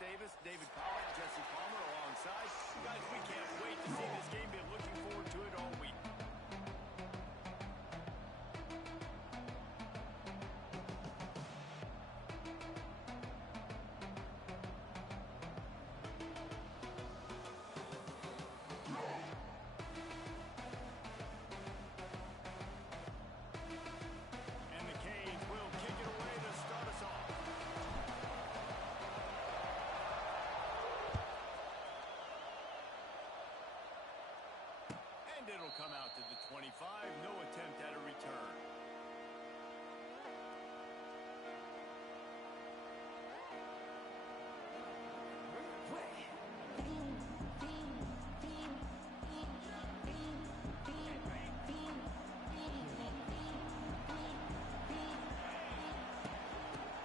Davis, David Pollack, Jesse Palmer alongside. Guys, we can't wait to see this game. Been looking forward to it all week. It'll come out to the 25. No attempt at a return.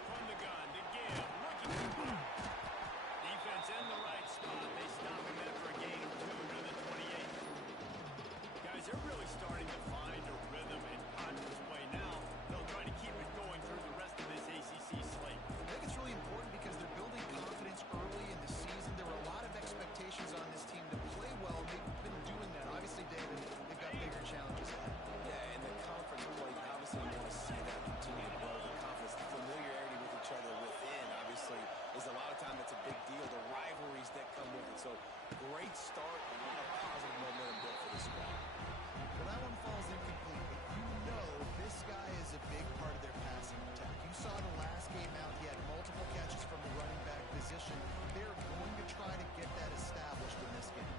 From the gun to Gill. Looking for one. Defense in the right spot. They stop him after a gain of 2 to the 28. Guys, they're really starting to find a rhythm in Padres play now. They'll try to keep it going through the rest of this ACC slate. I think it's really important because they're building confidence early in the season. There were a lot of expectations on this team to play well. They've been doing that. Obviously, David, they've got bigger challenges ahead. Yeah, and the conference play, obviously, you want to see that continue to grow. The confidence, the familiarity with each other within, obviously, is a lot of time that's a big deal. The rivalries that come with it. So, great start, a lot of positive momentum built for this squad. Well, that one falls incomplete, but you know this guy is a big part of their passing attack. You saw the last game out, he had multiple catches from the running back position. They're going to try to get that established in this game.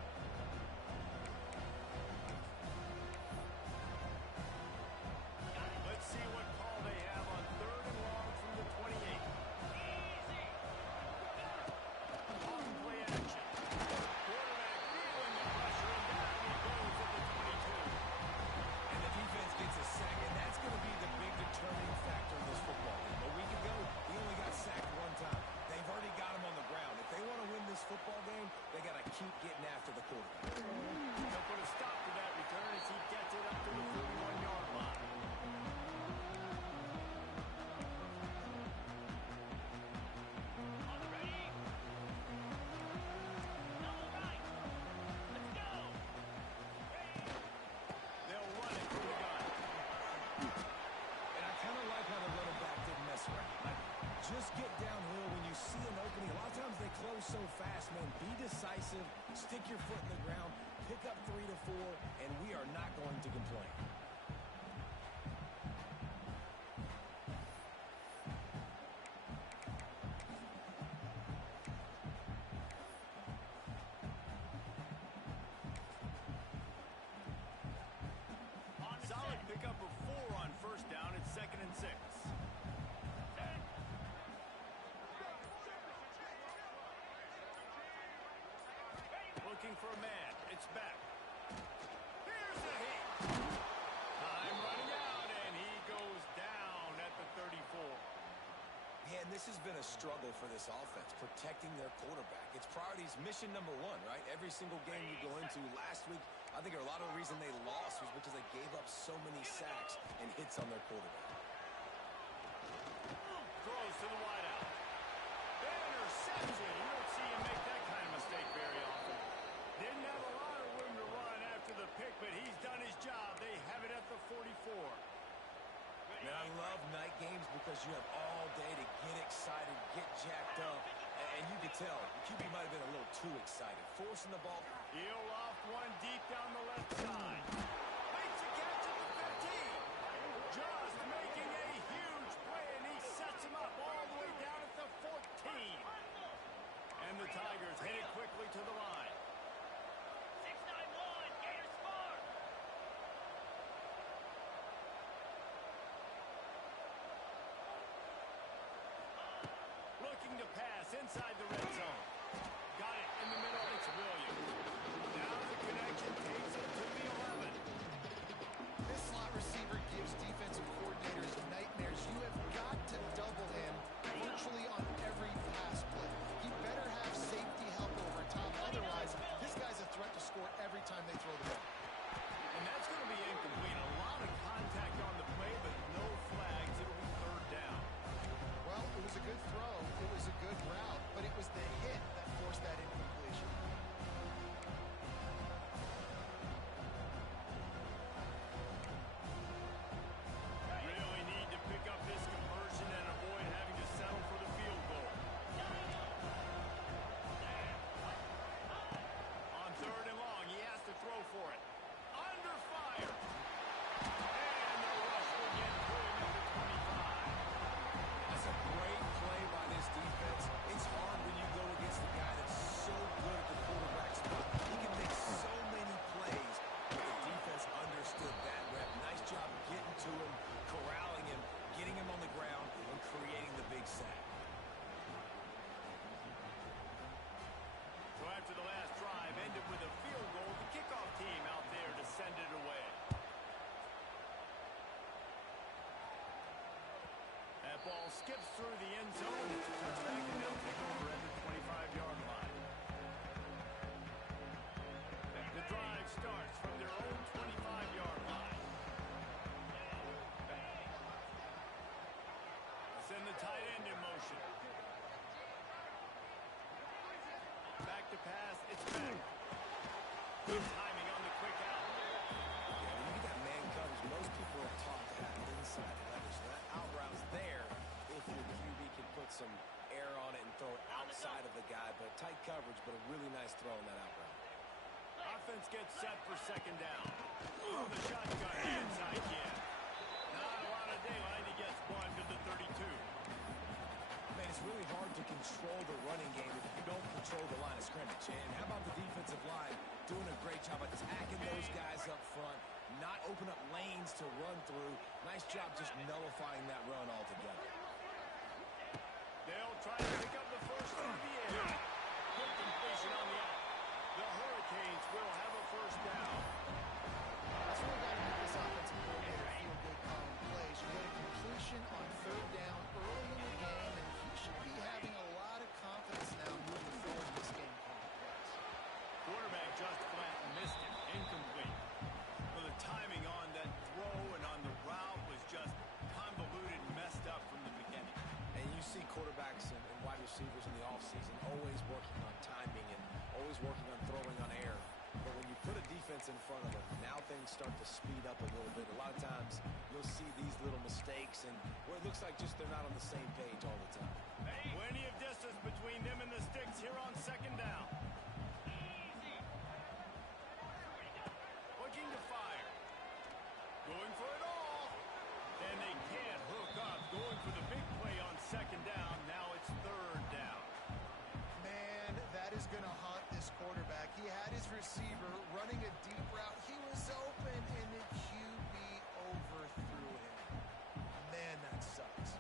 Let's see what call they have on 3rd and long from the 28. Easy. Off play action. Quarterback feeling the pressure, and down he goes at the 22. And the defense gets a sack, and that's going to be the big determining factor in this football game. A week ago, he only got sacked 1 time. They've already got him on the ground. If they want to win this football game, they got to keep getting after the quarterback. They'll put a stop to that return as he gets it up to the 41-yard line. Just get downhill when you see an opening. A lot of times they close so fast, man. Be decisive, stick your foot in the ground, pick up 3 to 4, and we are not going to complain. Solid pickup of 4 on 1st down. It's 2nd and 6. Looking for a man. It's back. Here's the hit. Time running out, and he goes down at the 34. Man, this has been a struggle for this offense, protecting their quarterback. It's priorities, mission number 1, right? Every single game you go into. Last week, I think a lot of the reason they lost was because they gave up so many sacks and hits on their quarterback. Throws to the wideout. Interception. You don't see him make that kind of mistake very often. Didn't have a lot of room to run after the pick, but he's done his job. They have it at the 44. Man, I love night games because you have all day to get excited, get jacked up, and you can tell the QB might have been a little too excited. Forcing the ball. He'll off one deep down the left side. Makes a catch at the 15. Just making a huge play, and he sets him up all the way down at the 14. And the Tigers hit it quickly to the line. Looking to pass inside the red zone. Got it in the middle. It's Williams. Now the connection takes it to the 11. This slot receiver gives defensive coordinators nightmares. You have got to double him virtually on every pass play. He better have safety help over top. Otherwise, this guy's a threat to score every time they throw the ball. And that's going to be incomplete. A lot of contact on the play, but no flags. It'll be 3rd down. Well, it was a good throw. It was a good route, but it was the hit skips through the end zone. It's a touchback, and they'll take over at the 25-yard line. The drive starts from their own 25-yard line. Send the tight end in motion. Back to pass. It's back. Good timing on the quick out. Yeah, when you get that man coverage, most people are taught to have inside leverage. So that out route's there if your QB can put some air on it and throw it outside of the guy. But tight coverage, but a really nice throw in that out route. Offense gets set for second down. From the shotgun, inside kid. Not a lot of daylight. He gets one to the 32. Man, it's really hard to control the running game if you don't control the line of scrimmage. And how about the defensive line doing a great job attacking those guys up front, not open up lanes to run through. Nice job just nullifying that run altogether. They'll try to pick up the first through the air. Good completion on the out. The Hurricanes will have a first down. That's really got to make this offensive coordinator feel good calling plays. You get a completion on third down early in the game, and he should be having a lot of confidence now moving forward in this game calling plays. Quarterback just flat missed it. Incomplete. Well, the timing on that throw and on the route was just convoluted and messed up from the beginning. And you see quarterbacks and wide receivers in the offseason always working on timing and always working on throwing on air. But when you put a defense in front of them, now things start to speed up a little bit. A lot of times you'll see these little mistakes and where it looks like just they're not on the same page all the time. Plenty of distance between them and the sticks here on second down. Looking to fire. Going for it all. And they can't hook up. Going for the big play on second down. Now it's third down. Man, that is going to haunt this quarterback. He had his receiver running a deep route. He was open, and the QB overthrew him. Man, that sucks.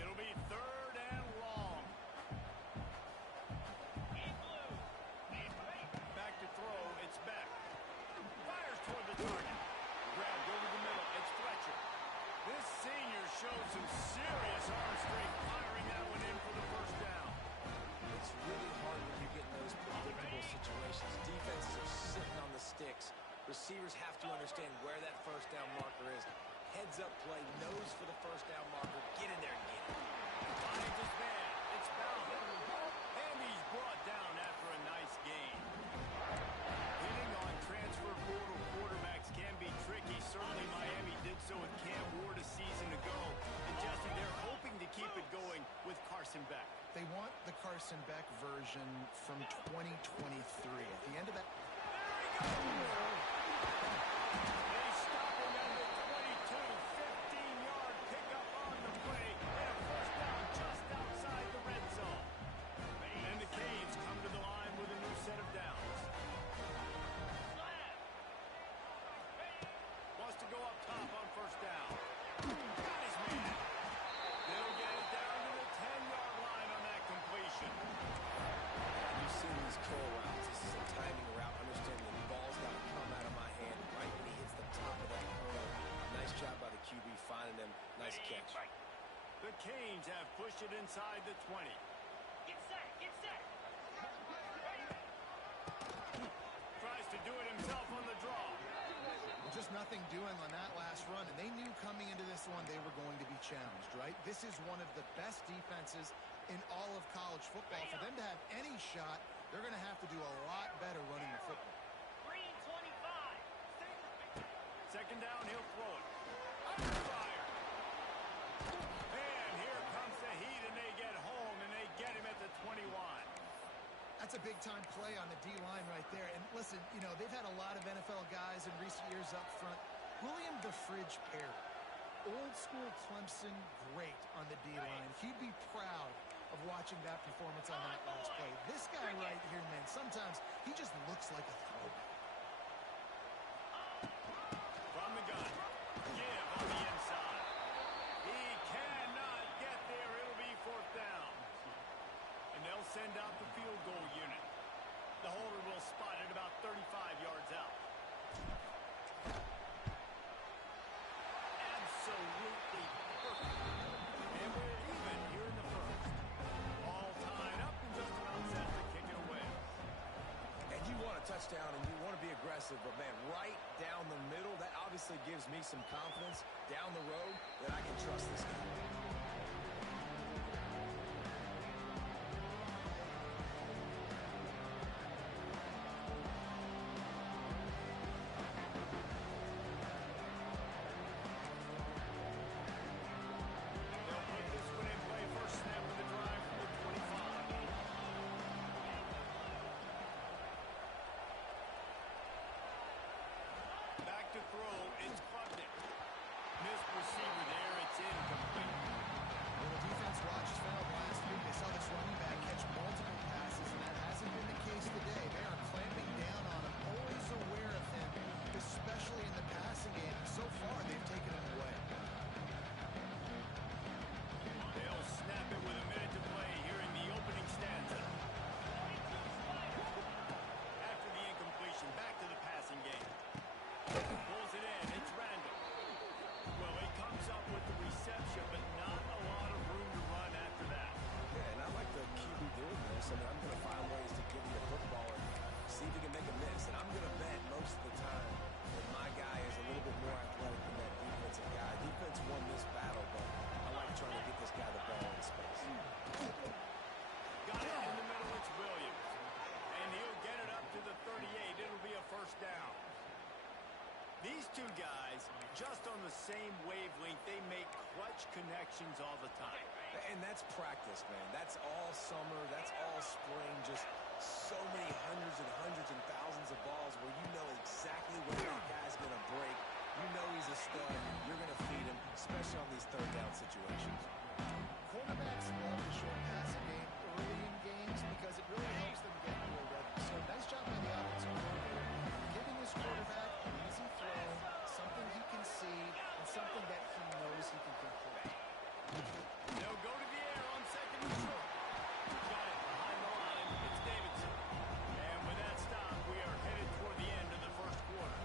It'll be third and long. Back to throw. It's back. Fires toward the target. Grabbed over the middle. It's Fletcher. This senior showed some serious arm strength, firing that one in for the first down. It's really hard when you get in those predictable situations. Defenses are sitting on the sticks. Receivers have to understand where that first down marker is. Heads up play, nose for the first down marker. Get in there and get it. Finds his man. It's Bowden. And he's brought down after a nice gain. Hitting on transfer portal quarterbacks can be tricky. Certainly Miami did so with Cam Ward a season ago. And Jesse, they're hoping to keep it going with Carson Beck. They want the Carson Beck version from 2023. At the end of that... They stop him at the 22. 15-yard pickup on the play. And a first down just outside the red zone. And the Canes come to the line with a new set of downs. Wants to go up top on first down. Got his man. They'll get it down to the 10-yard line on that completion. You've seen these curl routes. This is a timing route. Understand the ball's got to come out of my hand right when he hits the top of that curl. Nice job by the QB finding him. Nice catch. The Canes have pushed it inside the 20. Get set, get set. Tries to do it himself on the draw. Just nothing doing on that last run, and they knew coming into this one they were going to be challenged, right? This is one of the best defenses in all of college football. For them to have any shot, they're going to have to do a lot better running the football. Green 25. Second down, he'll throw it. Under fire. And here comes the heat, and they get home, and they get him at the 21. That's a big-time play on the D-line right there. And listen, you know, they've had a lot of NFL guys in recent years up front. William the Fridge Perry, old-school Clemson great on the D-line. He'd be proud of watching that performance on that last play. This guy right here, man, sometimes he just looks like a throwback. From the gun. Give on the inside. He cannot get there. It'll be fourth down. And they'll send out the field goal unit. The holder will spot it about 35 yards out. Absolutely perfect. And we're even touchdown and you want to be aggressive, but, man, right down the middle, that obviously gives me some confidence down the road that I can trust this guy. These two guys, just on the same wavelength, they make clutch connections all the time. And that's practice, man. That's all summer. That's all spring. Just so many hundreds and thousands of balls where you know exactly when that guy's going to break. You know he's a stud. You're going to feed him, especially on these third down situations. Quarterbacks love the short passing game early in games because it really helps them get more ready. So nice job by the offensive coordinator, giving his quarterback an easy throw, something he can see, and something that he knows he can complete. They'll go to the air on second and short. Got it behind the line. It's Davidson. And with that stop, we are headed toward the end of the first quarter.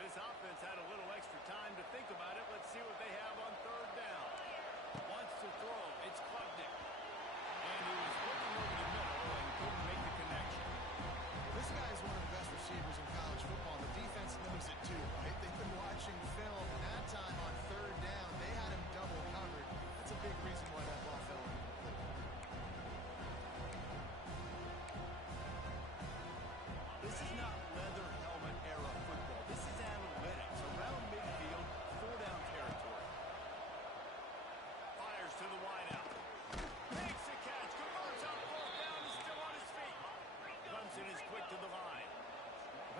This offense had a little extra time to think about it. Let's see what they have on third down. Wants to throw. It's Klubnik. And he was looking over the middle and couldn't make the connection. This guy is one of the best receivers in college football. The defense knows it too, right? They've been watching film, and that time on third down, they had him double covered. That's a big reason why that ball fell incomplete. This is not leather helmet era football. This is analytics. Around midfield, four-down territory. Fires to the wideout. Makes the catch. Converts on fourth down. He's still on his feet. Clemson is quick to the line.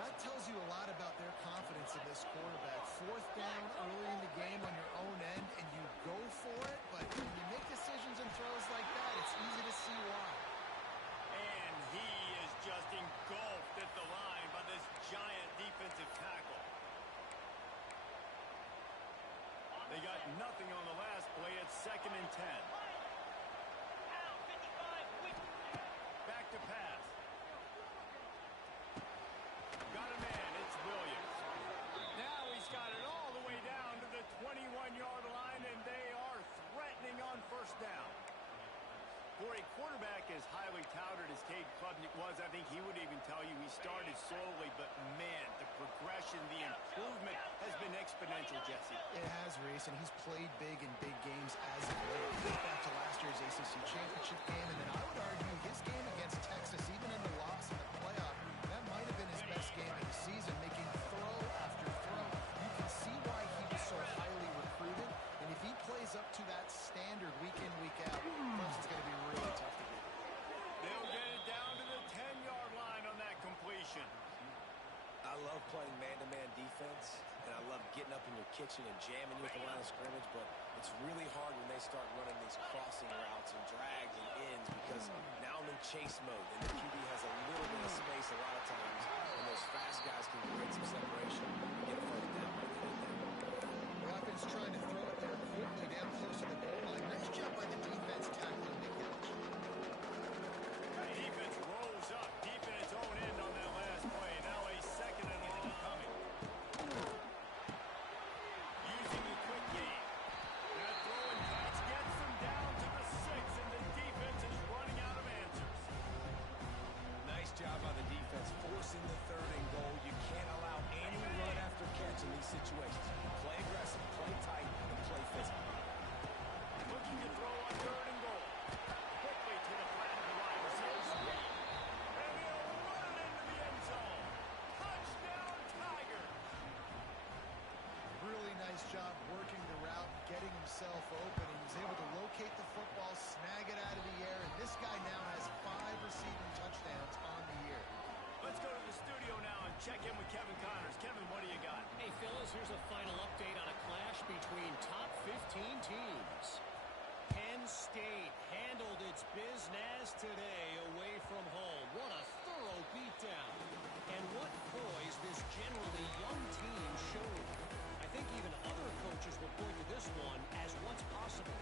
That tells you a lot about their confidence in this quarterback. Fourth down early in the game on your own end, and you go for it, but when you make decisions and throws like that, it's easy to see why. And he is just engulfed at the line by this giant defensive tackle. They got nothing on the last play. It's 2nd and 10. Back to pass. Got a man. It's Williams. Now he's got it all the way down to the 21-yard line, and they are threatening on first down. For a quarterback as highly touted as Cade Klubnik was, I think he would even tell you he started slowly, but man, the progression, the improvement has been exponential, Jesse. It has, Reese, and he's played big in big games as of late. Think back to last year's ACC championship game, and then I would argue his game against Texas, even in the loss in the playoff, that might have been his best game of the season, making throw after throw. You can see why he was so highly recruited, and if he plays up to that standard week in, week out, Clemson's going to be really tough to beat. They'll get it down to the 10-yard line on that completion. I love playing man-to-man defense, and I love getting up in your kitchen and jamming you at the line of scrimmage, but it's really hard when they start running these crossing routes and drags and ends because now I'm in chase mode, and the QB has a little bit of space a lot of times, and those fast guys can create some separation and get a first down like they did there. offense trying to throw it there quickly down close to the goal line. Nice job by the defense tackling the catch. Defense rolls up deep in its own end on that last play. Now a second and long coming. Using the quick game. That throw and catch gets them down to the 6, and the defense is running out of answers. Nice job by the defense forcing the third and goal. You can't allow any run after catch in these situations. Play aggressive, play tight, and play physical. Looking to throw on third and goal. Quickly to the flat of the wide receiver screen. And he'll run it into the end zone. Touchdown, Tigers. Really nice job working the route, getting himself open. He was able to locate the football, snag it out of the air, and this guy now has 5 receiving touchdowns on the year. Let's go to the studio now and check in with Kevin Connors. Kevin, what do you got? Hey, fellas, here's a final update on a clash between top 15 teams. Penn State handled its business today away from home. What a thorough beatdown. And what poise this generally young team showed. I think even other coaches will point to this one as what's possible.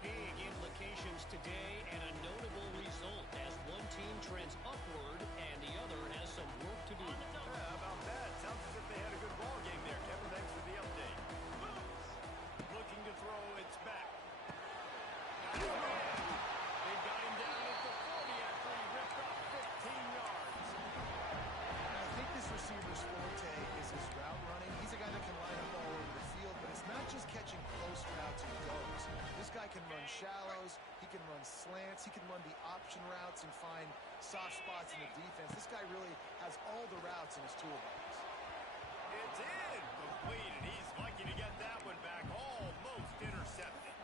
Big implications today and a notable result as one team trends upward and the other has some work to do. Yeah, how about that? Sounds as if they had a good ball game there. Kevin, thanks for the update. Looking to throw, it's back. Got his man. They got him down at the 40 after he ripped off 15 yards. I think this receiver's forte is his route running. He's a guy that can line up all over the field, but it's not just catching close routes and goes. This guy can run shallows, he can run slants, he can run the option routes and find soft spots in the defense. This guy really has all the routes in his toolbox. It's in. Complete, and he's lucky to get that one back. Almost intercepted.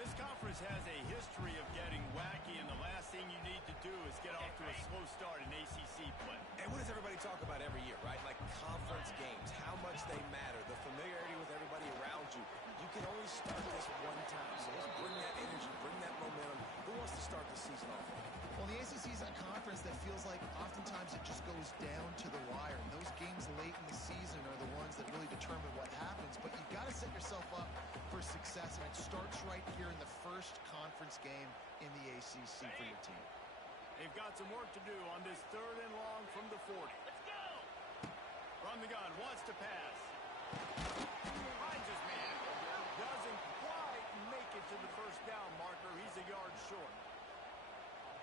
This conference has a history of getting wacky, and the last thing you need to do is get off to a slow start in ACC play. And what does everybody talk about every year, right? Like conference games, how much they matter, the familiarity with everybody around you. You can only start this one time, so let's bring that energy, bring that momentum. Who wants to start the season off? Well, the ACC is a conference that feels like oftentimes it just goes down to the wire. And those games late in the season are the ones that really determine what happens. But you've got to set yourself up for success, and it starts right here in the first conference game in the ACC for your team. They've got some work to do on this third and long from the 40. Let's go! From the gun, wants to pass. Finds his man. Doesn't quite make it to the first down marker. He's a yard short.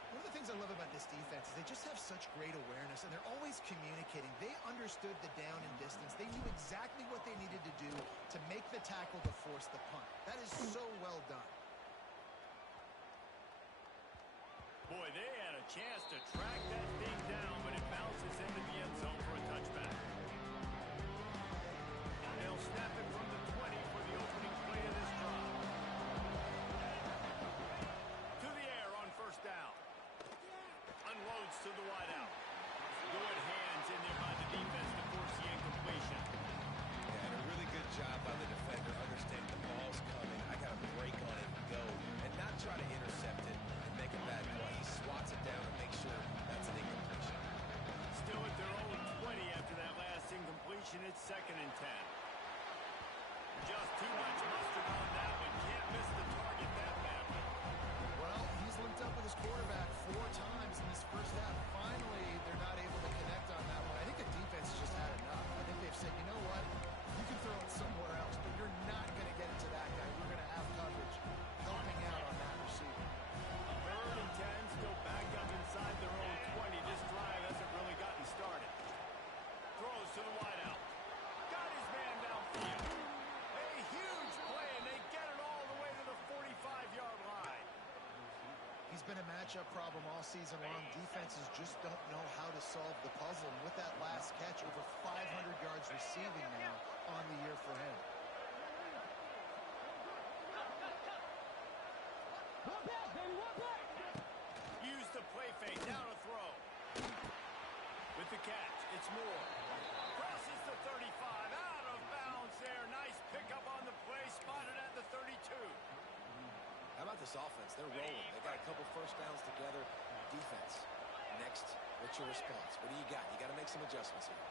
One of the things I love about this defense is they just have such great awareness, and they're always communicating. They understood the down and distance. They knew exactly what they needed to do to make the tackle to force the punt. That is so well done. Boy, they had a chance to track that thing down, but it bounces into the end zone for a touchback. They'll snap it from the 20 for the opening play of this drive. To the air on first down. Unloads to the wideout. Good hands in there by the defense to force the incompletion. Yeah, and a really good job by the defender understanding the ball's coming. I got to break on it and go, and not try to intercept it and make a bad play. He swats it down and makes sure that's an incompletion. Still at their own 20 after that last incompletion. It's 2nd and 10. Just too much mustard on that one. Can't miss the target that badly. Well, he's linked up with his quarterback 4 times in this first half. Finally, they're not able to connect on that one. I think the defense has just had enough. I think they've said, you know what? You can throw it somewhere else, but you're not going to get it to that guy. We're going to have coverage helping out on that receiver. 3rd and 10, still back up inside their own 20. This drive hasn't really gotten started. Throws to the wideout. Got his man downfield. A huge play, and they get it all the way to the 45-yard line. He's been a matchup problem all season long. Defenses just don't know how to solve the puzzle. And with that last catch, over 500 yards receiving now on the year for him. Use the play fake, now to throw. With the catch, it's Moore. Crosses the 35, out of bounds there. Nice pickup on the play, spotted at the 32. How about this offense? They're rolling. They got a couple first downs together. Defense. Next, what's your response? What do you got? You got to make some adjustments here.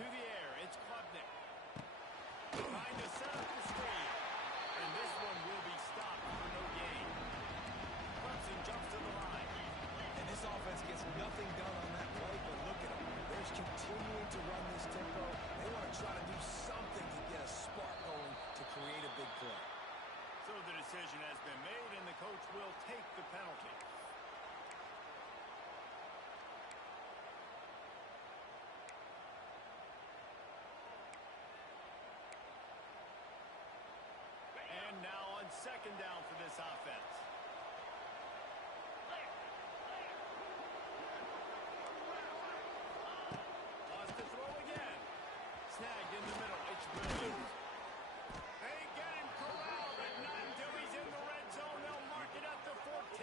To the air, it's Klubnik. Trying to set up the screen. And this one will be stopped for no gain. Clemson jumps to the line. And this offense gets nothing done on that play, but look at them. They're just continuing to run this tempo. They want to try to do something to get a spark going to create a big play. So the decision has been made, and the coach will take the penalty. And now on second down for this offense. Lost to throw again. Snagged in the middle. It's Williams. They get him corralled, but not until he's in the red zone. They'll mark it at the 14.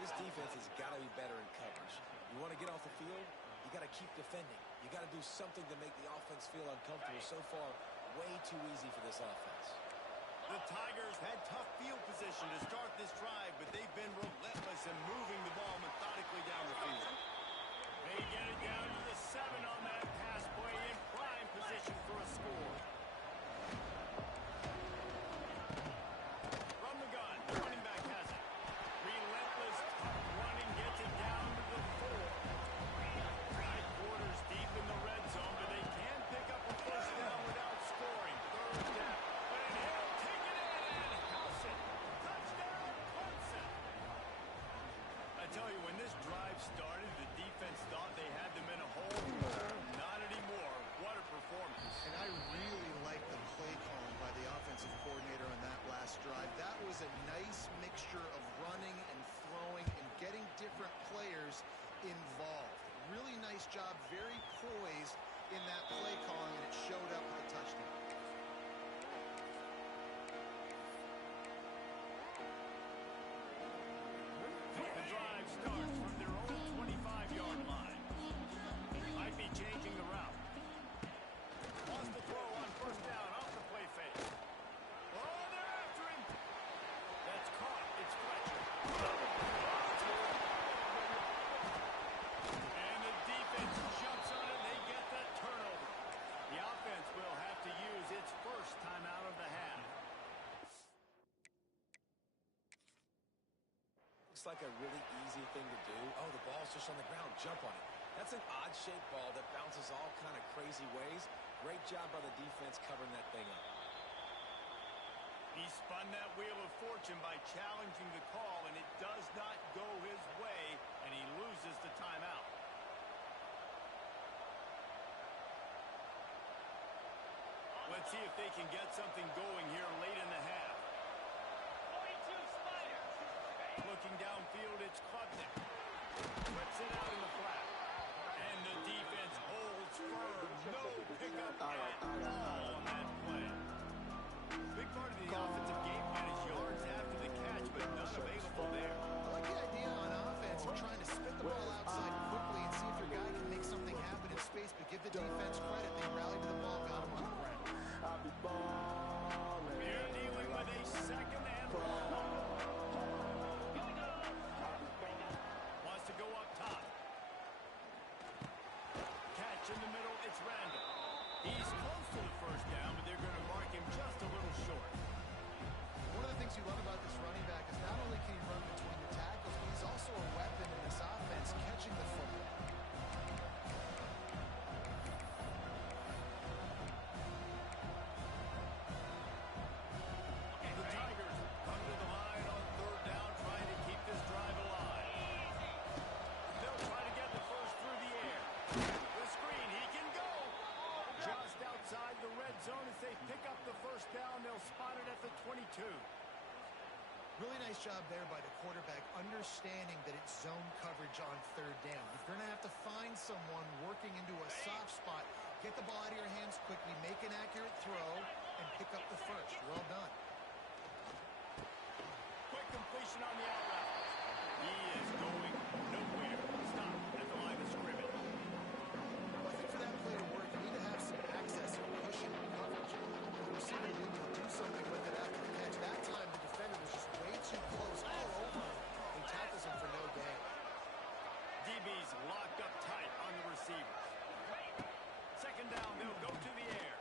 This defense has got to be better in coverage. You want to get off the field, you got to keep defending. You got to do something to make the offense feel uncomfortable. So far, way too easy for this offense. The Tigers had tough field position to start this drive, but they've been relentless in moving the ball methodically down the field. They get it down to the 7 on that pass play, in prime position for a score. From the gun, the running back has it. Relentless, tough running, gets it down to the 4. 9 quarters deep in the red zone, but they can pick up a first down without scoring. Third down. And he'll take it in and house it. Touchdown, Clemson. I tell you, when this drive started, the defense thought they had them in a hole. Not anymore. What a performance. And I really like the play calling by the offensive coordinator on that last drive. That was a nice mixture of running and throwing and getting different players involved. Really nice job, very poised in that play calling, and it showed up with a touchdown. The drive starts from their own 25-yard line. Might be changing the route. Lost the throw on first down off the play fake. Oh, they're after him. That's caught. It's Fletcher. And the defense jumps on it. They get that turnover. The offense will have to use its first timeout of the half. Looks like a really easy thing to do. Oh, the ball's just on the ground. Jump on it. That's an odd-shaped ball that bounces all kind of crazy ways. Great job by the defense covering that thing up. He spun that wheel of fortune by challenging the call, and it does not go his way, and he loses the timeout. Let's see if they can get something going here late in the half. 42 Spiders. Looking downfield, it's Klubnik. Flips it out in the flat. And the defense holds firm. No pickup at all on that play. Big part of the offensive game plan is yards after the catch, but none available there. I like the idea on offense of trying to spit the ball outside quickly and see if your guy can make something happen in space, but give the defense credit. They rallied to the ball, got him on the ground. They're dealing with a second and long. Wants to go up top. Catch in the middle, it's Randall. He's close to the first down, but they're going to mark him just a little short. One of the things you love about this running back is not only can he run between the tackles, but he's also a weapon in this offense, catching the football. The Tigers come to the line on third down, trying to keep this drive alive. They'll try to get the first through the air. The screen, he can go. Just outside the red zone as they pick up the first down. They'll spot it at the 22. Really nice job there by the quarterback, understanding that it's zone coverage on third down. You're going to have to find someone working into a soft spot, get the ball out of your hands quickly, make an accurate throw, and pick up the first. Well done. Quick completion on the out route. He is going nowhere. Stop at the line of scrimmage. Well, I think for that play to work, you need to have some access and cushion in coverage. The receiver needed to do something with it after the catch. That time, the defender was just way too close all over him. He tackles him for no gain. DB's locked up tight on the receivers. Second down, they'll go to the air.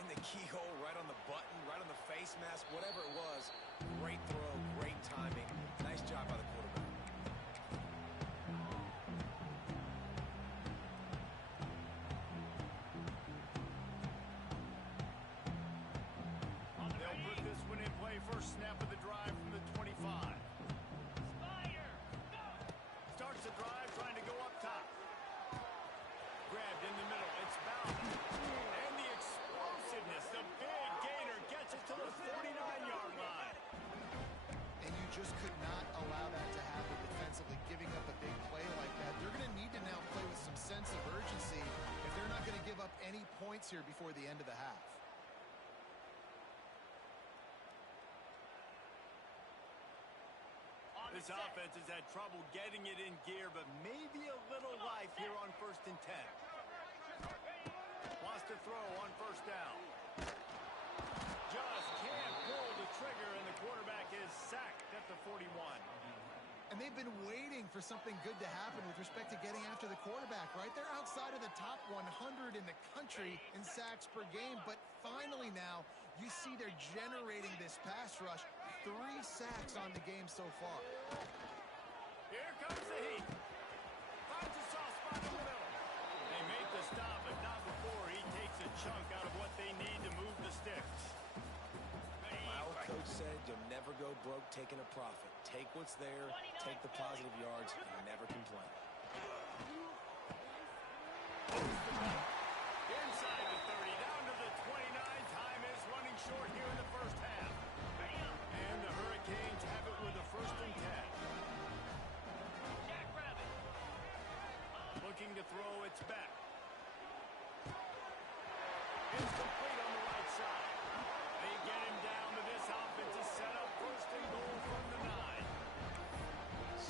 in the keyhole, right on the button, right on the face mask, whatever it was. Great throw, great timing. Nice job by the quarterback. They'll put this one in play. First snap of the drive from the 25. Spider, go! Starts the drive, trying to go up top. Grabbed in the middle. It's Bell. And the explosiveness. The big gainer gets it to the 49-yard line. And you just could not allow that to happen defensively, giving up a big play like that. They're going to need to now play with some sense of urgency if they're not going to give up any points here before the end of the half. This offense has had trouble getting it in gear, but maybe a little life here on 1st and 10. Wants to throw on 1st down. Just can't pull the trigger, and the quarterback is sacked at the 41. And they've been waiting for something good to happen with respect to getting after the quarterback, right? They're outside of the top 100 in the country in sacks per game, but finally now you see they're generating this pass rush. 3 sacks on the game so far. Here comes the heat. Finds a soft spot in the middle. They make the stop, but not before he takes a chunk out of what they need to move the sticks. My old coach said you'll never go broke taking a profit. Take what's there, take the positive yards, and never complain. Inside the 30, down to the 29. Time is running short here in the first half. And the Hurricanes have it with a 1st and 10. Jackrabbit. Looking to throw, it's back. It's complete on the right side. They get him down to this offense to set up 1st and goal from the 9.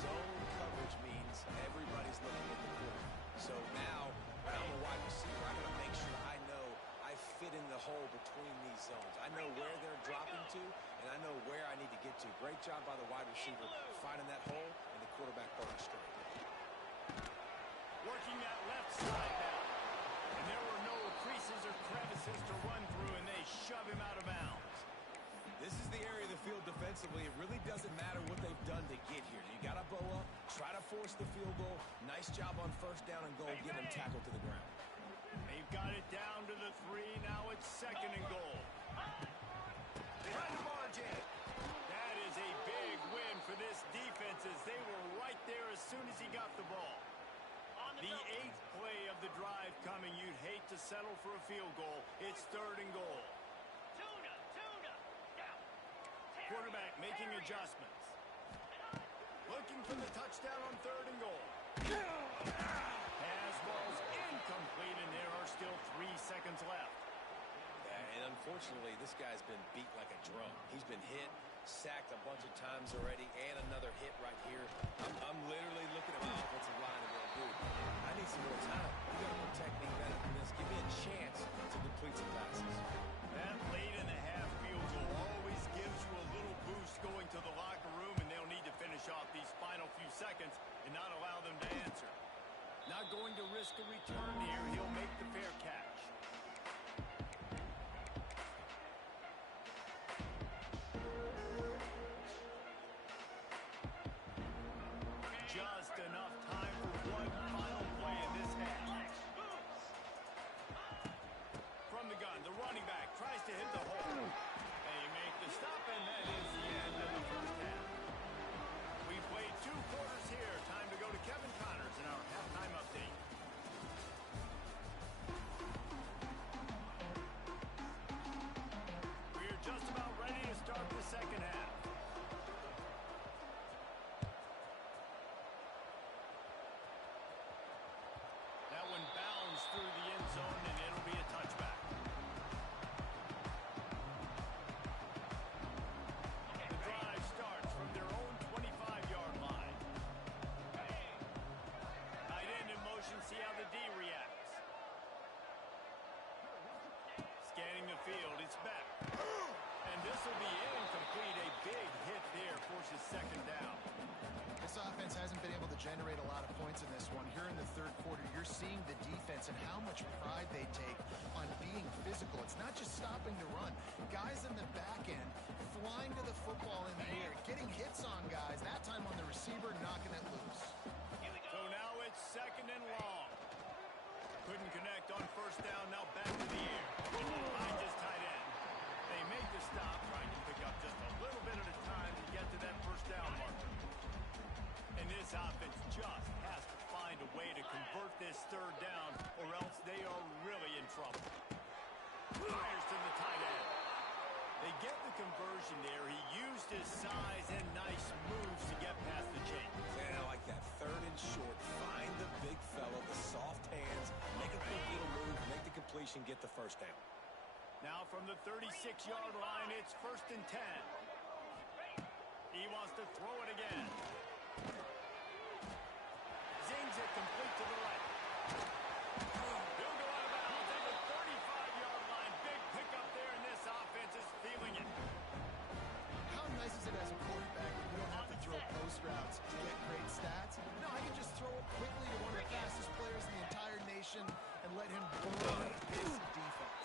Zone coverage means everybody's looking at the quarterback. So now, when I'm a wide receiver, I got to make sure I know I fit in the hole between these zones. I know where they're dropping to, and I know where I need to get to. Great job by the wide receiver finding that hole, and the quarterback going straight. Working that left side now. And there were no creases or crevices to run through, and they shove him out of bounds. This is the area of the field defensively. It really doesn't matter what they've done to get here. You got to bow up, try to force the field goal. Nice job on 1st down and goal, get him tackled to the ground. They've got it down to the 3. Now it's 2nd and goal. Trying to barge in. That is a big win for this defense as they were right there as soon as he got the ball. The 8th play of the drive coming. You'd hate to settle for a field goal. It's 3rd and goal. Tuna. Down. Quarterback making adjustments. Looking for the touchdown on 3rd and goal. Pass ball's incomplete, and there are still 3 seconds left. And unfortunately, this guy's been beat like a drum. He's been hit, sacked a bunch of times already, and another hit right here. I'm literally looking at my offensive line and going, dude, I need some more time. You got to protect me better than this. Give me a chance to complete some passes. That late in the half field goal always gives you a little boost going to the locker room, and they'll need to finish off these final few seconds and not allow them to answer. Not going to risk a return here. He'll make the fair catch. Just enough time for one final play in this half. From the gun, the running back tries to hit the hole. They make the stop, and that is the end of the first half. We played 2 quarters here. Time to go to Kevin Connors in our halftime update. We're just about ready to start the second half. That one bounds through the end zone, and it'll be a touchback. The drive starts from their own 25-yard line. Tight end in motion, see how the D reacts. Scanning the field, it's back. And this will be incomplete. A big hit there forces 2nd down. This offense hasn't been able to generate a lot of points in this one. Here in the 3rd quarter, you're seeing the defense offense and how much pride they take on being physical. It's not just stopping to run. Guys in the back end flying to the football in the air, getting hits on guys, that time on the receiver, knocking it loose. So now it's 2nd and long. Couldn't connect on 1st down, now back to the air. Behind his tight end. They make the stop, trying to pick up just a little bit at a time to get to that 1st down marker. And this offense just has to find a way to convert this 3rd down, or else they are really in trouble. Fires to the tight end. They get the conversion there. He used his size and nice moves to get past the chains. And I like that 3rd and short. Find the big fella, the soft hands, make a quick little move, make the completion, get the 1st down. Now from the 36-yard line, it's 1st and 10. He wants to throw it again. Zings it complete to the right. He'll go out of bounds at the 35-yard line. Big pickup there, and this offense is feeling it. How nice is it as a quarterback when you don't have to throw post routes to get great stats? No, I can just throw it quickly to one of the fastest players in the entire nation and let him burn his defense.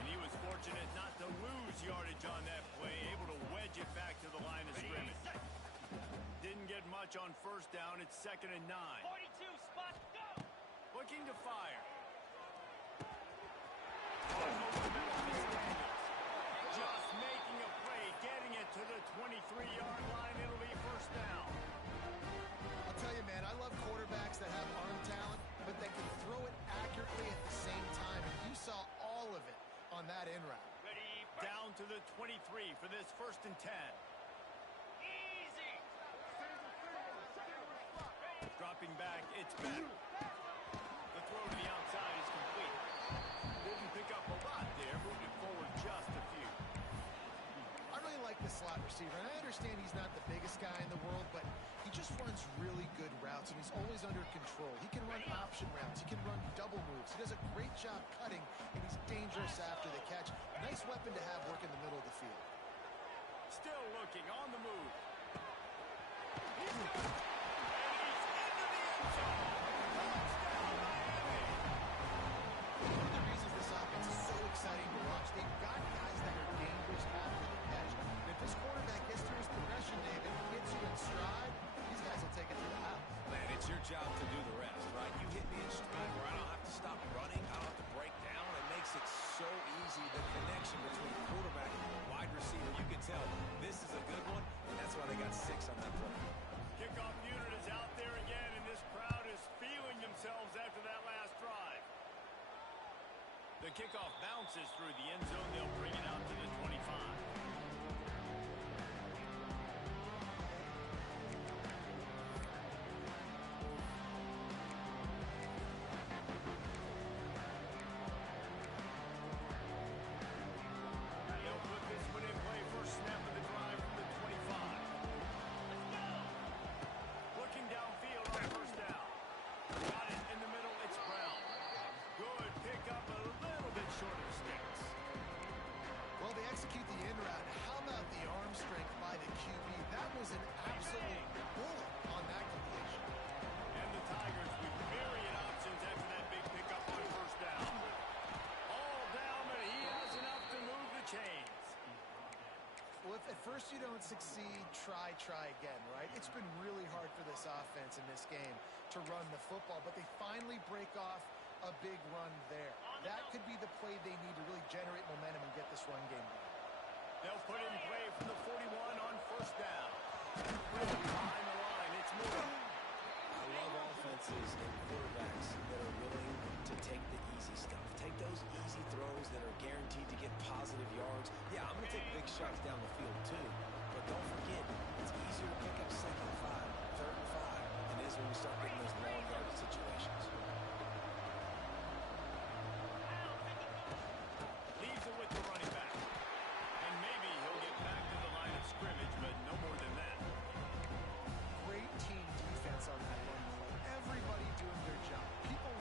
And he was fortunate not to lose yardage on that play, able to wedge it back to the line of scrimmage. Didn't get much on 1st down. It's 2nd and 9. 42, spot, go! Looking to fire. Over the middle, Miss Daniels. Just making a play, getting it to the 23-yard line. It'll be 1st down. I'll tell you, man, I love quarterbacks that have arm talent, but that can throw it accurately at the same time. And you saw all of it on that in route. Ready, Down to the 23 for this 1st and 10. easy! Dropping back, it's better. The throw to the outside is complete. Didn't pick up a lot there, moving forward just a few. I really like the slot receiver, and I understand he's not the biggest guy in the world, but he just runs really good routes, and he's always under control. He can run option routes. He can run double moves. He does a great job cutting, and he's dangerous after the catch. A nice weapon to have work in the middle of the field. Still looking on the move. He's got it. And he's into the end zone. Touchdown, Miami. One of the reasons this offense is so exciting to watch, they've got guys that are dangerous after the catch. And if this quarterback gets through his progression, David, gets you in stride, these guys will take it to the house. Man, it's your job to do the rest, right? You hit me in stride where I don't have to stop running, I don't have to break down. It makes it so easy, the connection between quarterback and wide receiver. You can tell this is a good one, and that's why they got 6 on that play. Kickoff unit is out there again, and this crowd is feeling themselves after that last drive. The kickoff bounces through the end zone. They'll bring it out to the 25. They'll put this one in play. First snap of the drive from the 25. Looking downfield on 1st down. Got it in the middle. It's Brown. Good pick up, a little bit short of the sticks. Well, they execute the in route. How about the arm strength by the QB? That was an absolute bullet on that completion. And the Tigers with myriad options after that big pickup on 1st down. All down, but he has enough to move the chains. Well, if at first you don't succeed, try again, right? It's been really hard for this offense in this game to run the football, but they finally break off a big run there. That could be the play they need to really generate momentum and get this run game going. They'll put in play from the 41 on 1st down. Behind the line, it's moving. I love offenses and quarterbacks that are willing to take the easy stuff. Take those easy throws that are guaranteed to get positive yards. Yeah, I'm going to take big shots down the field too, but don't forget, it's easier to pick up 2nd and 5, 3rd and 5 than it is when you start getting those long yardage situations. Leaves it with the running back. And maybe he'll get back to the line of scrimmage, but no more than that. Great team defense on that run play. Everybody doing their job. People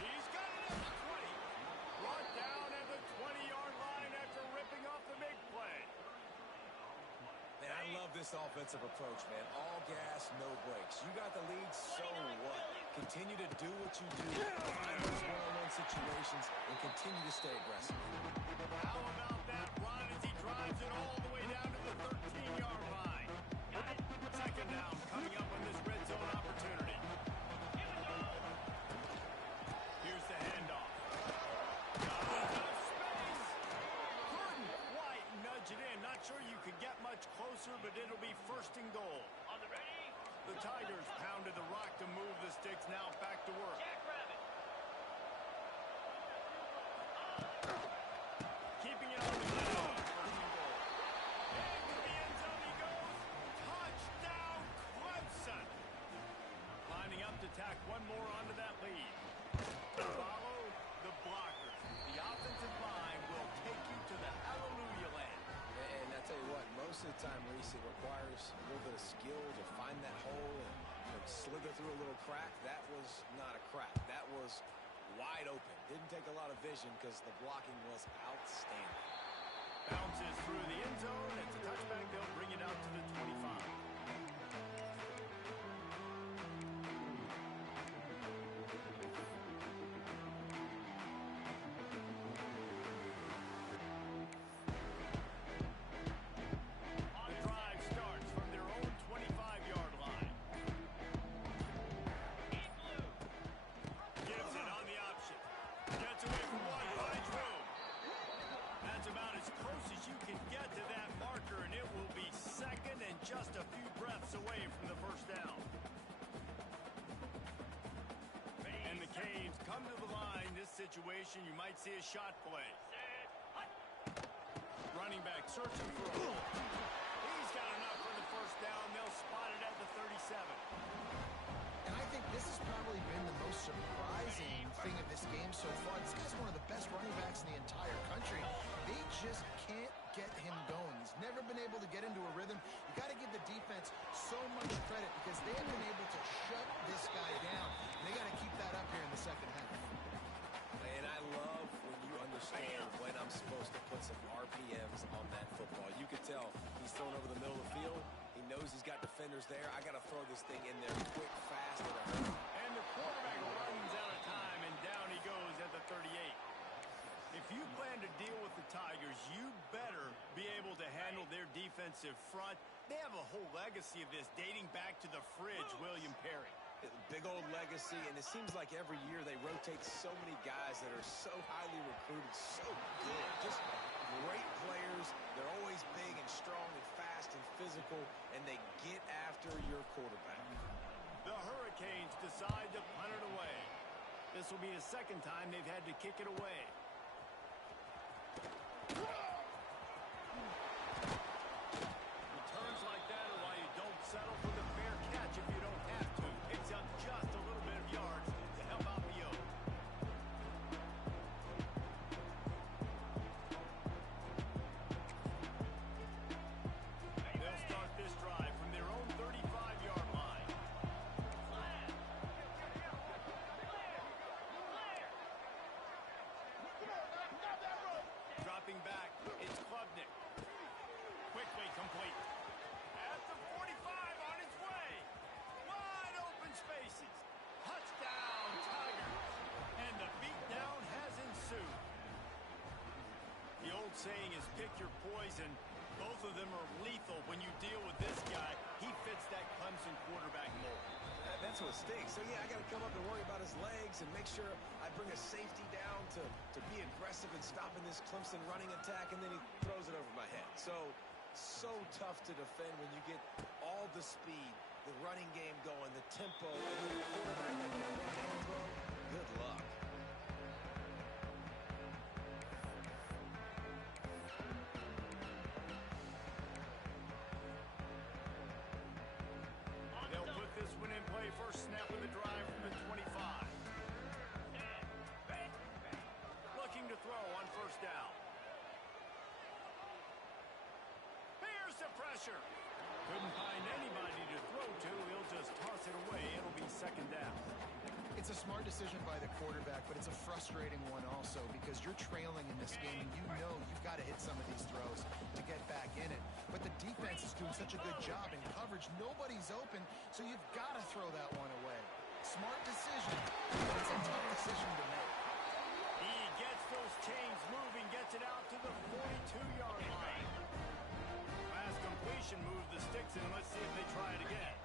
He's got it at the 20. Brought down at the 20-yard line after ripping off the big play. Man, I love this offensive approach, man. All gas, no brakes. You got the lead, so what? Continue to do what you do. Find those one-on-one situations and continue to stay aggressive. How about that run as he drives it all the way down to the 13-yard line? Second down coming up on this red zone opportunity. Here's the handoff. Not enough space. Couldn't quite nudge it in. Not sure you could get much closer, but it'll be first and goal. On the ready. The Tigers pounded the rock to move the sticks. Now back to work. Jackrabbit. Keeping it on the ground. First and goal. Into the end zone he goes. Touchdown, Clemson. Lining up to tack one more onto that lead. Follow the blockers. The offensive line will take you to the hallelujah land. And I tell you what, most of the time, Reese, it requires a little bit of skill to find that hole and slither through a little crack. That was not a crack. That was wide open. Didn't take a lot of vision because the blocking was outstanding. Bounces through the end zone. It's a touchback. They'll bring it out to the 25. The drive starts from their own 25-yard line. Gives it on the option. Gets away from one. Finds room. That's about as close as you can get to that marker, and it will be second and just a few breaths away from the first down. And the Canes come to the line. This situation, you might see a shot play. Running back searching for a hole. He's got enough for the first down. They'll spot it at the 37. And I think this has probably been the most surprising thing of this game so far. This guy's one of the best running backs in the entire country. They just can't get him going. He's never been able to get into a rhythm. You got to give the defense so much credit because they have been able to shut this guy down. And they got to keep that up here in the second half. And I love when you understand when I'm supposed to put some RPMs on that football. You could tell he's thrown over the middle of the field. He knows he's got defenders there. I got to throw this thing in there quick, fast, and a hurry. And the quarterback runs out of time, and down he goes at the 38. If you plan to deal with the Tigers, you better be able to handle their defensive front. They have a whole legacy of this dating back to the fridge, William Perry. Big old legacy, and it seems like every year they rotate so many guys that are so highly recruited, so good, just great players. They're always big and strong and fast and physical, and they get after your quarterback. The Hurricanes decide to punt it away. This will be the second time they've had to kick it away. Returns like that are why you don't settle for the fair catch if you don't have to. Picks up just a little bit of yards to help out the Oaks. They'll start this drive from their own 35-yard line. Dropping back, it's Klubnik. Quickly complete. At the 45, on its way. Wide open spaces. Touchdown, Tigers. And the beatdown has ensued. The old saying is pick your poison. Both of them are lethal when you deal with this guy. He fits that Clemson quarterback mold. That's what stinks. So, yeah, I got to come up and worry about his legs and make sure I bring a safety down to be aggressive in stopping this Clemson running attack, and then he throws it over my head. So tough to defend when you get all the speed, the running game going, the tempo, and then the quarterback that can run and throw. Good luck. They'll put this one in play. First snap of the drive from the 25. Looking to throw on first down. Here's the pressure. Couldn't find anybody to throw to. He'll just toss it away. It'll be second down. It's a smart decision by the quarterback, but it's a frustrating one also because you're trailing in this game and you know you've got to hit some of these throws to get back in it. But the defense is doing such a good job in coverage. Nobody's open, so you've got to throw that one away. Smart decision, but it's a tough decision to make. He gets those chains moving, gets it out to the 42-yard line. Last completion moved the sticks in. Let's see if they try it again.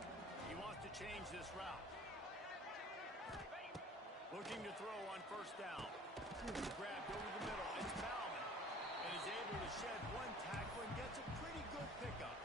He wants to change this route. Looking to throw on first down. Grabbed over the middle. It's Bauman. And he's able to shed one tackle and gets a pretty good pickup.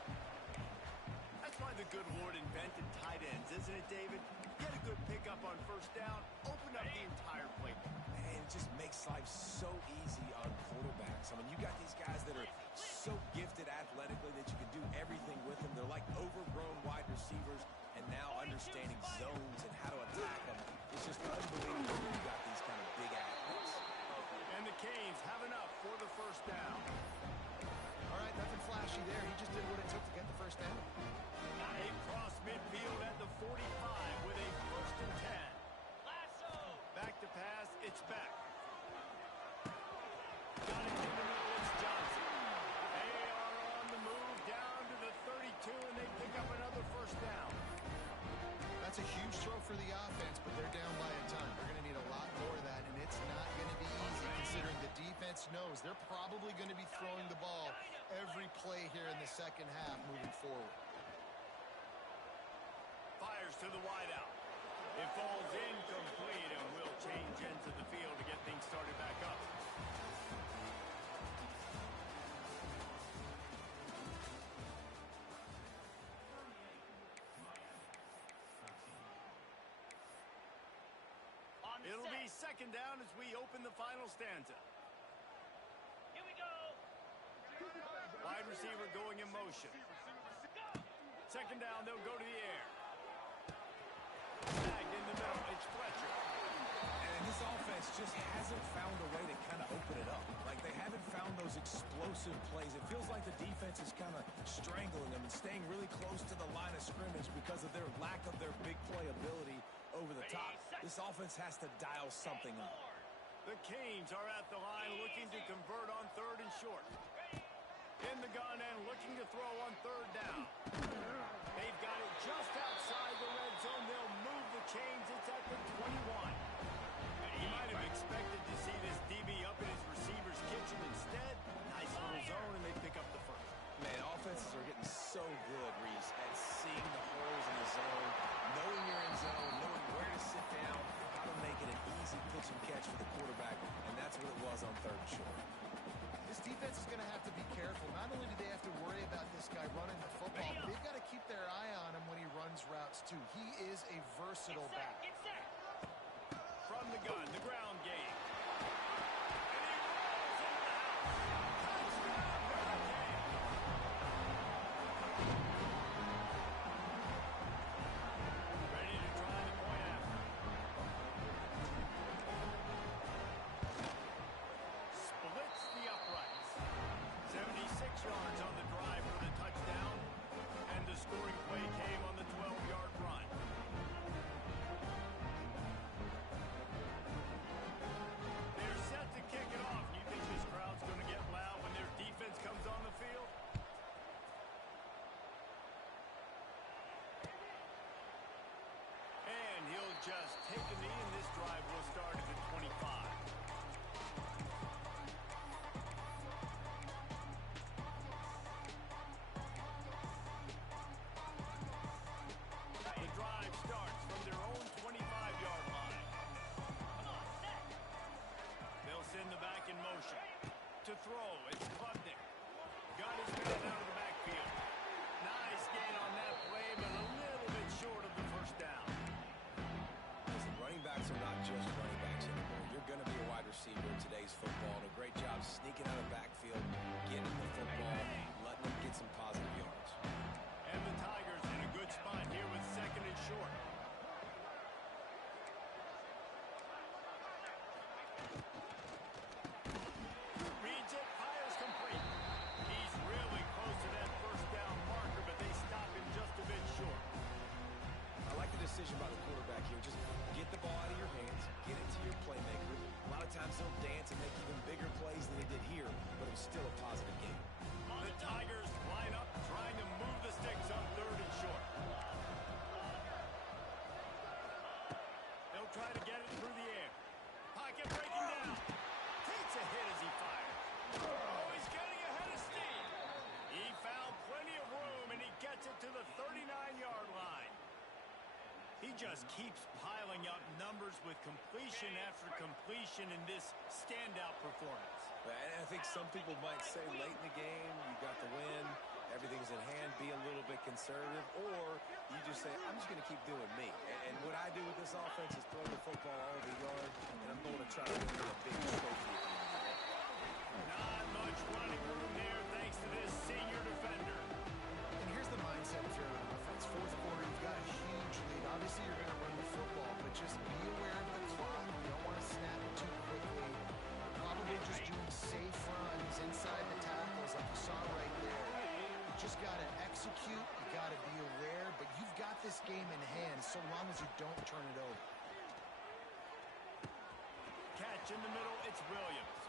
That's why the good Lord invented tight ends, isn't it, David? Get a good pickup on first down, open up the entire playbook. Man, it just makes life so easy on quarterbacks. I mean, you got these guys that are so gifted athletically that you can do everything with them. They're like overgrown wide receivers, and now understanding zones and how to attack them. It's just unbelievable when you got these kind of big athletes. And the Canes have enough for the first down. All right, nothing flashy there. He just did what it took to get the first down. They cross midfield at the 45 with a first and 10. Lasso. Back to pass, it's back. Got it in the middle, it's Johnson. They are on the move down to the 32, and they pick up another first down. That's a huge throw for the offense, but they're down by a ton. They're going to need a lot more of that, and it's not going to be easy considering the defense knows they're probably going to be throwing the ball every play here in the second half moving forward. Fires to the wideout. It falls incomplete, and will change into the field to get things started back up. It'll be second down as we open the final stanza. Here we go. Wide receiver going in motion. Second down, they'll go to the air. Tagged in the middle, it's Fletcher. And this offense just hasn't found a way to kind of open it up. Like, they haven't found those explosive plays. It feels like the defense is kind of strangling them and staying really close to the line of scrimmage because of their lack of their big play ability over the top. This offense has to dial something up. The Canes are at the line looking to convert on third and short. In the gun and looking to throw on third down. They've got it just outside the red zone. They'll move the chains. It's at the 21. You might have expected to see this DB up in his receiver's kitchen. Instead, nice little zone, and they pick up the first. Man, offenses are getting so good, Reese, at seeing the holes in the zone, knowing you're in zone, knowing where to sit down, how to make it an easy pitch and catch for the quarterback, and that's what it was on third and short. This defense is going to have to be careful. Not only do they have to worry about this guy running the football, they've got to keep their eye on him when he runs routes, too. He is a versatile back. Get set. From the gun, the ground game. And he rolls into the house. Touchdown, Hurricane. Ready to try the point after. Splits the uprights. 76 yards on the drive for the touchdown. And the scoring play came on the 12-yard run. still a positive game. The Tigers line up, trying to move the sticks on 3rd and short. They'll try to get it through the air. Pocket breaking down. Takes a hit as he fires. Oh, he's getting ahead of steam. He found plenty of room, and he gets it to the 39-yard line. He just keeps piling up numbers with completion after completion in this standout performance. And I think some people might say late in the game, you got the win, everything's in hand, be a little bit conservative, or you just say, I'm just going to keep doing me. And what I do with this offense is throw the football all over the yard, and I'm going to try to win a big trophy. Not much running room there thanks to this senior defender. And here's the mindset if you're on offense. 4th quarter, you've got a huge lead. Obviously, you're going to run the football, but just be aware of the clock. You don't want to snap it too quickly. Probably just doing safe runs inside the tackles like you saw right there. You just got to execute. You got to be aware, but you've got this game in hand so long as you don't turn it over. Catch in the middle, it's Williams.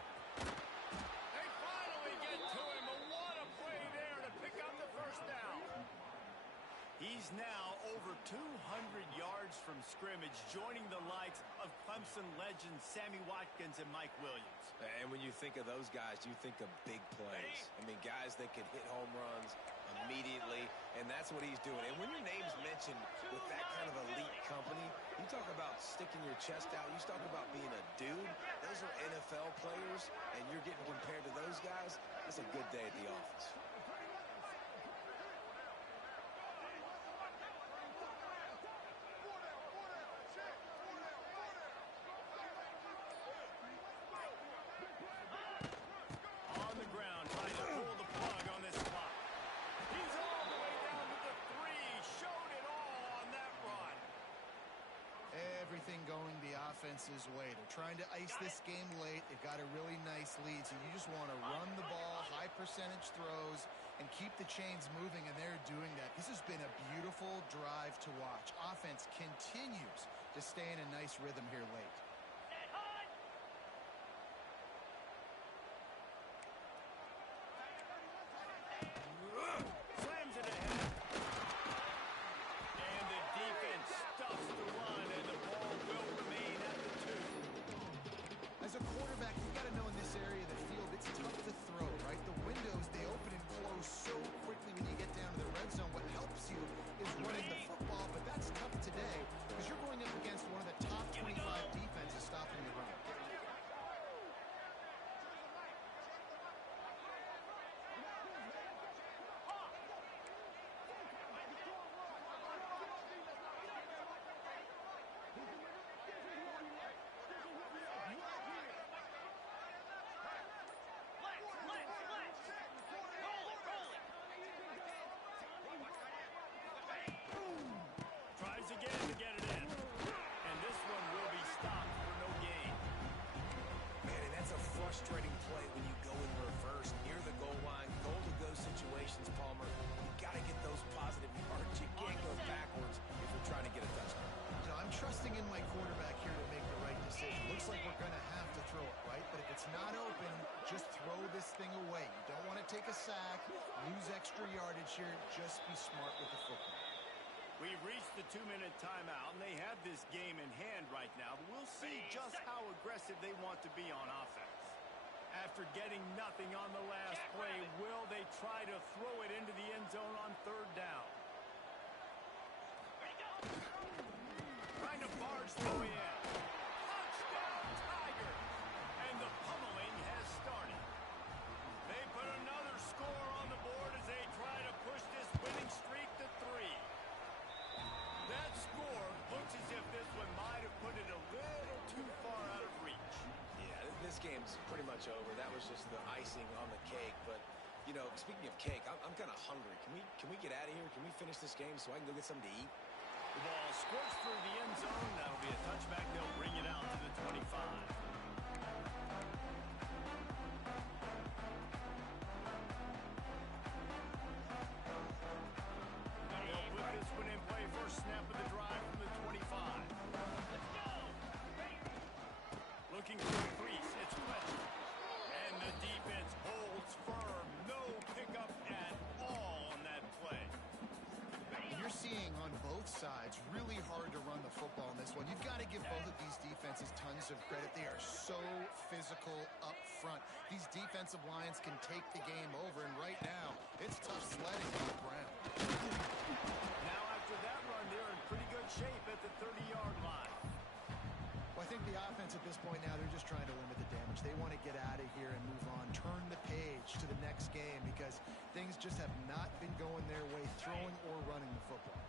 They finally get to him, but what a play there to pick up the 1st down. He's now over 200 yards from scrimmage, joining the likes of Clemson legends Sammy Watkins and Mike Williams. And when you think of those guys, you think of big plays. I mean, guys that could hit home runs immediately, and that's what he's doing. And when your name's mentioned with that kind of elite company, you talk about sticking your chest out, you talk about being a dude. Those are NFL players, and you're getting compared to those guys. It's a good day at the office. On the ground, trying to pull the plug on this clock. He's all the way down to the 3. Showed it all on that run. Everything going the offense's way. They're trying to ice this game late. They've got a really nice lead, so you just want to run the ball, high percentage throws, and keep the chains moving, and they're doing that. This has been a beautiful drive to watch. Offense continues to stay in a nice rhythm here late. Slams it ahead. And the defense stuffs the run, and the ball will remain at the 2. As a quarterback, you've got to know in this area of the field, it's tough to throw, right? The windows, they open and close so quickly when you get down to the red zone. What helps you is running the football, but that's tough today because you're going up against one of the top 25 defenses stopping the run. Tries again to get it in. And this one will be stopped for no gain. Man, and that's a frustrating play when you go in reverse near the goal line. Goal-to-go situations, Palmer. You got to get those positive yards. You can't go backwards if you're trying to get a touchdown. You know, I'm trusting in my quarterback here to make the right decision. Looks like we're going to have to throw it, right? But if it's not open, just throw this thing away. You don't want to take a sack, lose extra yardage here. Just be smart with the football. We've reached the 2-minute timeout, and they have this game in hand right now. But we'll see just how aggressive they want to be on offense. After getting nothing on the last play, will they try to throw it into the end zone on 3rd down? Trying to barge their way in. Touchdown, Tiger! And the pummeling has started. They put another score on the board as they try to push this winning streak to 3. That score looks as if this one might have put it a little too far out of reach. Yeah, this game's pretty much over. That was just the icing on the cake. But, you know, speaking of cake, I'm kind of hungry. Can we get out of here? Can we finish this game so I can go get something to eat? The ball squirts through the end zone. That'll be a touchback. They'll bring it out to the 25. They'll put this one in play. First snap of the drive from the 25. Let's go! Looking for a crease. It's Fletcher. And the defense holds give both of these defenses tons of credit. They are so physical up front. These defensive lines can take the game over, and right now, it's tough sledding on the ground. Now after that run, they're in pretty good shape at the 30-yard line. Well, I think the offense at this point now, they're just trying to limit the damage. They want to get out of here and move on, turn the page to the next game because things just have not been going their way, throwing or running the football.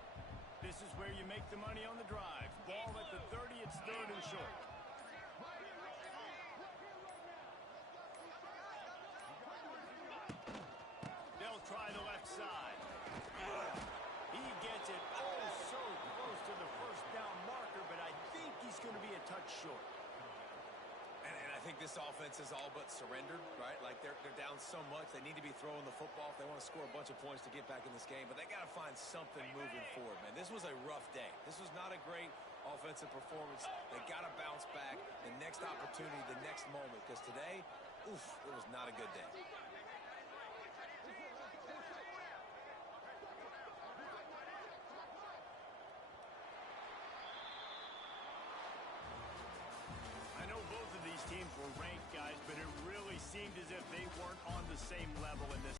This is where you make the money on the drive. Ball at the 30, it's 3rd and short. They'll try the left side. He gets it so close to the first down marker, but I think he's going to be a touch short. And I think this offense is all but surrendered, right? Like they're down so much, they need to be throwing the football if they want to score a bunch of points to get back in this game. But they got to find something moving forward, man. This was a rough day. This was not a great offensive performance. They got to bounce back the next opportunity, the next moment. Because today, it was not a good day. I know both of these teams were ranked, guys, but it really seemed as if they weren't on the same level in this